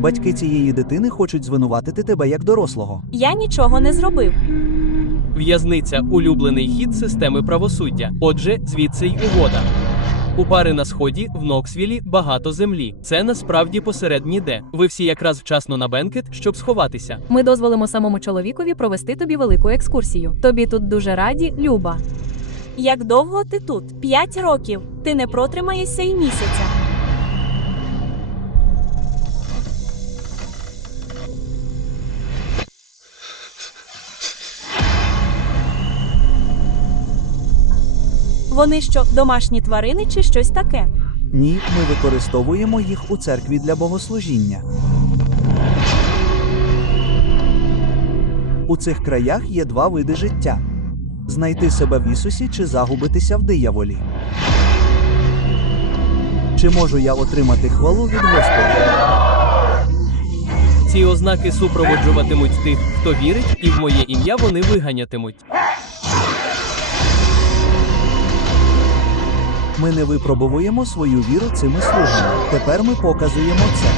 Батьки цієї дитини хочуть звинуватити тебе як дорослого. Я нічого не зробив. В'язниця улюблений хід системи правосуддя. Отже, звідси й угода. У пари на сході в Ноксвілі багато землі. Це насправді посеред ніде. Ви всі якраз вчасно на бенкет, щоб сховатися. Ми дозволимо самому чоловікові провести тобі велику екскурсію. Тобі тут дуже раді, Люба. Як довго ти тут? П'ять років. Ти не протримаєшся й місяця. Вони що, домашні тварини чи щось таке? Ні, ми використовуємо їх у церкві для богослужіння. У цих краях є два види життя: знайти себе в Ісусі чи загубитися в дияволі. Чи можу я отримати хвалу від Господа? Ці ознаки супроводжуватимуть тих, хто вірить, і в моє ім'я вони виганятимуть. Ми не випробовуємо свою віру цими службами. Тепер ми показуємо це.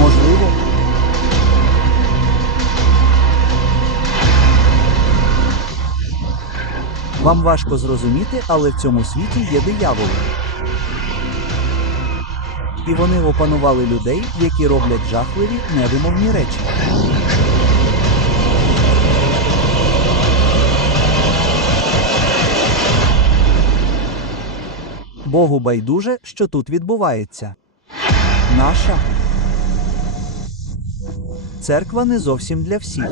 Можливо, вам важко зрозуміти, але в цьому світі є дияволи. І вони опанували людей, які роблять жахливі, невимовні речі. Богу байдуже, що тут відбувається. Наша церква не зовсім для всіх.